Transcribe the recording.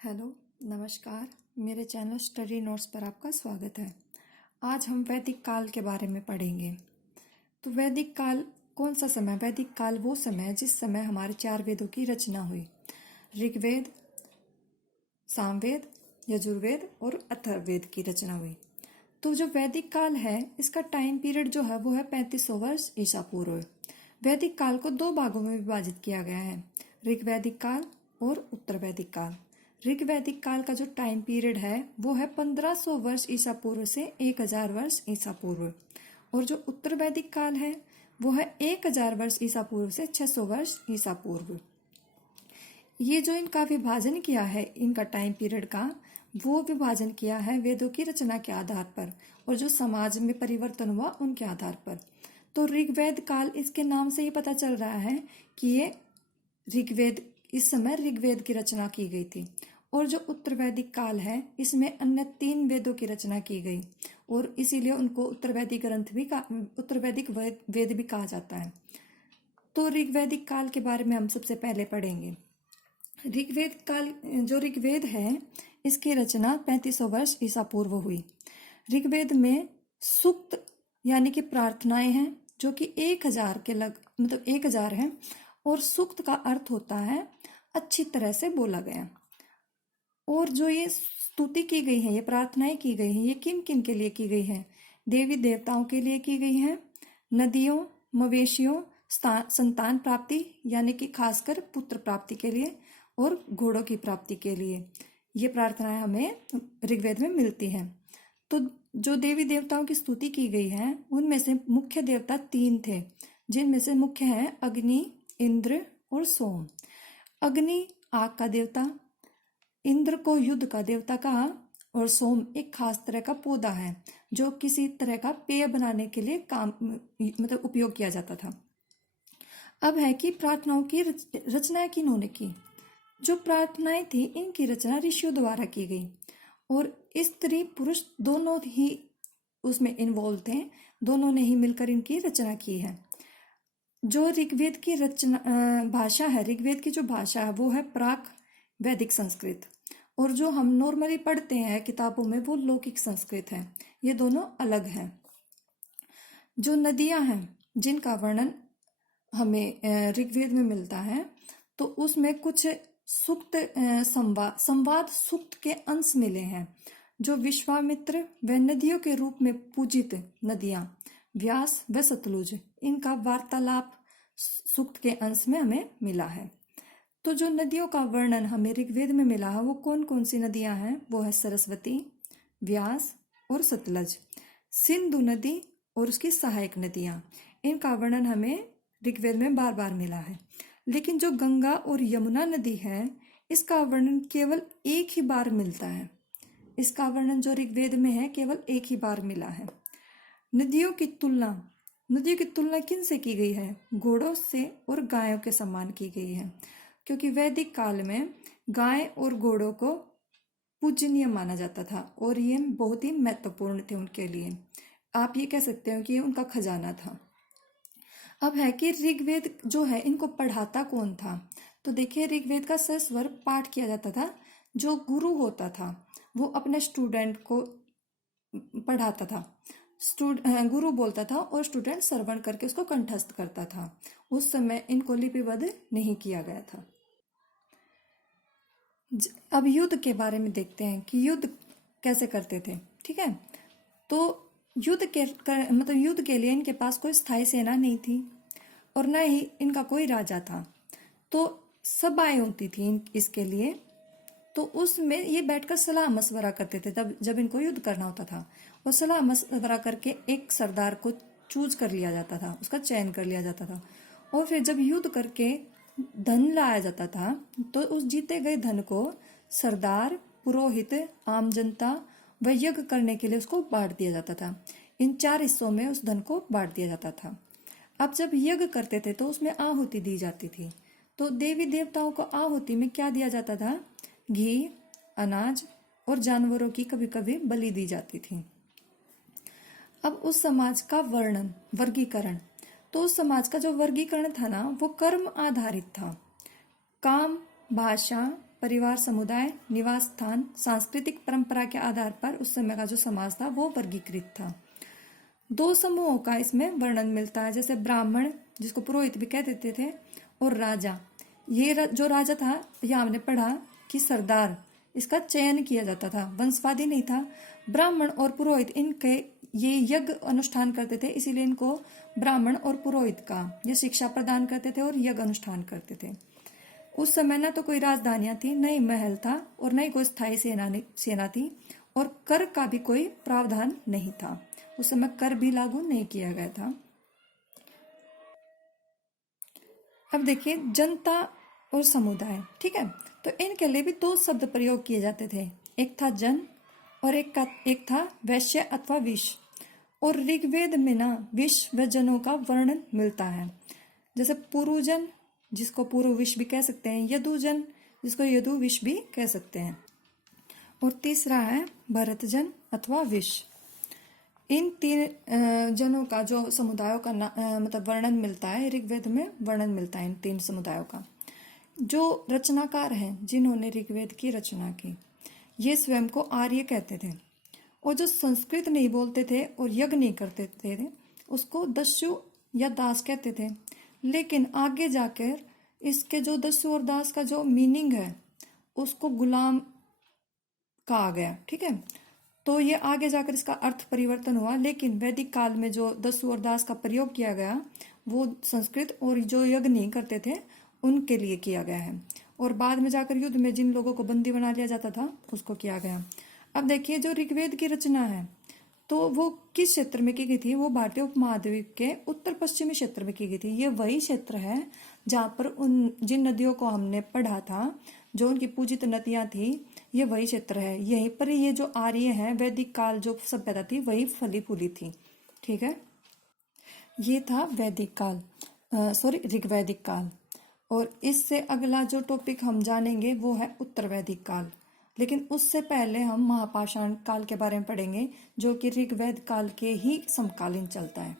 Hello, नमस्कार। मेरे channel study notes पर आपका स्वागत है। आज हम वैदिक काल के बारे में पढ़ेंगे। तो वैदिक काल कौन सा समय? वैदिक काल वो समय है जिस समय हमारे 4 वेदों की रचना हुई। ऋग्वेद, सामवेद, यजुर्वेद और अथर्ववेद की रचना हुई। तो जो वैदिक काल है, इसका टाइम पीरियड जो है वो है 3500 वर्ष ईसा पूर्व। वैदिक काल को 2 भागों में विभाजित किया गया है, ऋग्वैदिक काल और उत्तर वैदिक काल। ऋग्वैदिक काल का जो टाइम पीरियड है वो है 1500 वर्ष ईसा पूर्व से 1000 वर्ष ईसा पूर्व, और जो उत्तर वैदिक काल है वो है 1000 वर्ष ईसा पूर्व से 600 वर्ष ईसा पूर्व। ये जो इनका विभाजन किया है, इनका टाइम पीरियड का, वो विभाजन किया है वेदों की रचना के आधार पर और जो समाज में परिवर्तन हुआ उनके आधार पर। तो ऋग्वेद काल, इसके नाम से ही पता चल रहा है कि ये ऋग्वेद, इस समय ऋग्वेद की रचना की गई थी। और जो उत्तर वैदिक काल है, इसमें अन्य 3 वेदों की रचना की गई और इसीलिए उनको उत्तर वैदिक ग्रंथ भी उत्तर वैदिक वेद भी कहा जाता है। तो ऋग्वैदिक काल के बारे में हम सबसे पहले पढ़ेंगे। ऋग्वेद काल, जो ऋग्वेद है, इसकी रचना 3500 वर्ष ईसा पूर्व हुई। ऋग्वेद में सूक्त यानी कि प्रार्थनाएं हैं जो कि 1000 के 1000 है, और सूक्त का अर्थ होता है अच्छी तरह से बोला गया। और जो ये स्तुति की गई है, ये प्रार्थनाएं की गई हैं, ये किन किन के लिए की गई है? देवी देवताओं के लिए की गई है, नदियों, मवेशियों, संतान प्राप्ति यानी कि खासकर पुत्र प्राप्ति के लिए, और घोड़ों की प्राप्ति के लिए। ये प्रार्थनाएं हमें ऋग्वेद में मिलती हैं। तो जो देवी देवताओं की स्तुति की गई है, उनमें से मुख्य देवता 3 थे, जिनमें से मुख्य हैं अग्नि, इंद्र और सोम। अग्नि आग का देवता, इंद्र को युद्ध का देवता कहा, और सोम एक खास तरह का पौधा है जो किसी तरह का पेय बनाने के लिए उपयोग किया जाता था। अब है कि प्रार्थनाओं की रचना किन्होंने की? जो प्रार्थनाएं थी, इनकी रचना ऋषियों द्वारा की गई, और स्त्री पुरुष दोनों ही उसमें इन्वॉल्व थे, दोनों ने ही मिलकर इनकी रचना की है। जो ऋग्वेद की रचना भाषा है, ऋग्वेद की जो भाषा है वो है प्राक वैदिक संस्कृत, और जो हम नॉर्मली पढ़ते हैं किताबों में वो लौकिक संस्कृत है। ये दोनों अलग हैं। जो नदियां हैं जिनका वर्णन हमें ऋग्वेद में मिलता है, तो उसमें कुछ सूक्त संवाद सूक्त के अंश मिले हैं। जो विश्वामित्र व नदियों के रूप में पूजित नदियां व्यास व सतलुज, इनका वार्तालाप सूक्त के अंश में हमें मिला है। तो जो नदियों का वर्णन हमें ऋग्वेद में मिला है, वो कौन कौन सी नदियां हैं? वो है सरस्वती, व्यास और सतलज। सिंधु नदी और उसकी सहायक नदियां, इनका वर्णन हमें ऋग्वेद में बार बार मिला है। लेकिन जो गंगा और यमुना नदी है, इसका वर्णन केवल एक ही बार मिलता है। इसका वर्णन जो ऋग्वेद में है, केवल एक ही बार मिला है। नदियों की तुलना किन से की गई है? घोड़ों से और गायों के समान की गई है, क्योंकि वैदिक काल में गाय और घोड़ों को पूजनीय माना जाता था और ये बहुत ही महत्वपूर्ण थे उनके लिए। आप ये कह सकते हो कि ये उनका खजाना था। अब है कि ऋग्वेद जो है, इनको पढ़ाता कौन था? तो देखिए, ऋग्वेद का सस्वर पाठ किया जाता था। जो गुरु होता था वो अपने स्टूडेंट को पढ़ाता था। गुरु बोलता था और स्टूडेंट श्रवण करके उसको कंठस्थ करता था। उस समय इनको लिपिबद्ध नहीं किया गया था। अब युद्ध के बारे में देखते हैं कि युद्ध कैसे करते थे। ठीक है, तो युद्ध के लिए इनके पास कोई स्थायी सेना नहीं थी और न ही इनका कोई राजा था। तो सभाएं होती थी इसके लिए, तो उसमें ये बैठकर सलाह मशवरा करते थे जब इनको युद्ध करना होता था। और सलाह मशवरा करके एक सरदार को चूज कर लिया जाता था, उसका चयन कर लिया जाता था, और फिर जब युद्ध करके धन लाया जाता था, तो उस जीते गए धन को सरदार, पुरोहित, आम जनता व यज्ञ करने के लिए उसको बांट दिया जाता था। इन 4 हिस्सों में उस धन को बांट दिया जाता था। अब जब यज्ञ करते थे तो उसमें आहुति दी जाती थी। तो देवी देवताओं को आहुति में क्या दिया जाता था? घी, अनाज और जानवरों की कभी कभी बलि दी जाती थी। अब उस समाज का वर्गीकरण, तो उस समाज का जो वर्गीकरण था ना, वो कर्म आधारित था। काम, भाषा, परिवार, समुदाय, निवास स्थान, सांस्कृतिक परंपरा के आधार पर उस समय का जो समाज था वो वर्गीकृत था। दो समूहों का इसमें वर्णन मिलता है, जैसे ब्राह्मण, जिसको पुरोहित भी कह देते थे, और राजा। ये जो राजा था, यह हमने पढ़ा कि सरदार, इसका चयन किया जाता था, वंशवादी नहीं था। ब्राह्मण और पुरोहित इनके ये यज्ञ अनुष्ठान करते थे, इसीलिए इनको ब्राह्मण और पुरोहित का ये शिक्षा प्रदान करते थे और यज्ञ अनुष्ठान करते थे। उस समय ना तो कोई राजधानियां थी, न ही महल था, और न ही कोई स्थायी सेना थी, और कर का भी कोई प्रावधान नहीं था। उस समय कर भी लागू नहीं किया गया था। अब देखिए जनता और समुदाय, ठीक है, तो इनके लिए भी दो शब्द प्रयोग किए जाते थे, एक था जन और एक था वैश्य अथवा विश्व। और ऋग्वेद में ना विश्व व जनों का वर्णन मिलता है, जैसे पुरुजन, जिसको पुरु विश्व भी कह सकते हैं, यदुजन, जिसको यदु विश्व भी कह सकते हैं, और तीसरा है भरतजन अथवा विश्व। इन तीन जनों का जो समुदायों का मतलब वर्णन मिलता है, ऋग्वेद में वर्णन मिलता है इन तीन समुदायों का। जो रचनाकार हैं जिन्होंने ऋग्वेद की रचना की, ये स्वयं को आर्य कहते थे, और जो संस्कृत नहीं बोलते थे और यज्ञ नहीं करते थे उसको दस्यु या दास कहते थे। लेकिन आगे जाकर इसके जो दस्यु और दास का जो मीनिंग है उसको गुलाम कहा गया, ठीक है। तो ये आगे जाकर इसका अर्थ परिवर्तन हुआ, लेकिन वैदिक काल में जो दस्यु और दास का प्रयोग किया गया वो संस्कृत और जो यज्ञ नहीं करते थे उनके लिए किया गया है, और बाद में जाकर युद्ध में जिन लोगों को बंदी बना लिया जाता था उसको किया गया। अब देखिए जो ऋग्वेद की रचना है तो वो किस क्षेत्र में की गई थी, वो भारतीय उपमहाद्वीप के उत्तर पश्चिमी क्षेत्र में की गई थी। ये वही क्षेत्र है जहाँ पर उन जिन नदियों को हमने पढ़ा था, जो उनकी पूजित नदियां थी, ये वही क्षेत्र है। यहीं पर ये जो आर्य है, वैदिक काल जो सभ्यता थी वही फली फूली थी, ठीक है। ये था वैदिक काल, ऋग्वैदिक काल। और इससे अगला जो टॉपिक हम जानेंगे वो है उत्तर वैदिक काल। लेकिन उससे पहले हम महापाषाण काल के बारे में पढ़ेंगे, जो कि ऋग्वेद काल के ही समकालीन चलता है।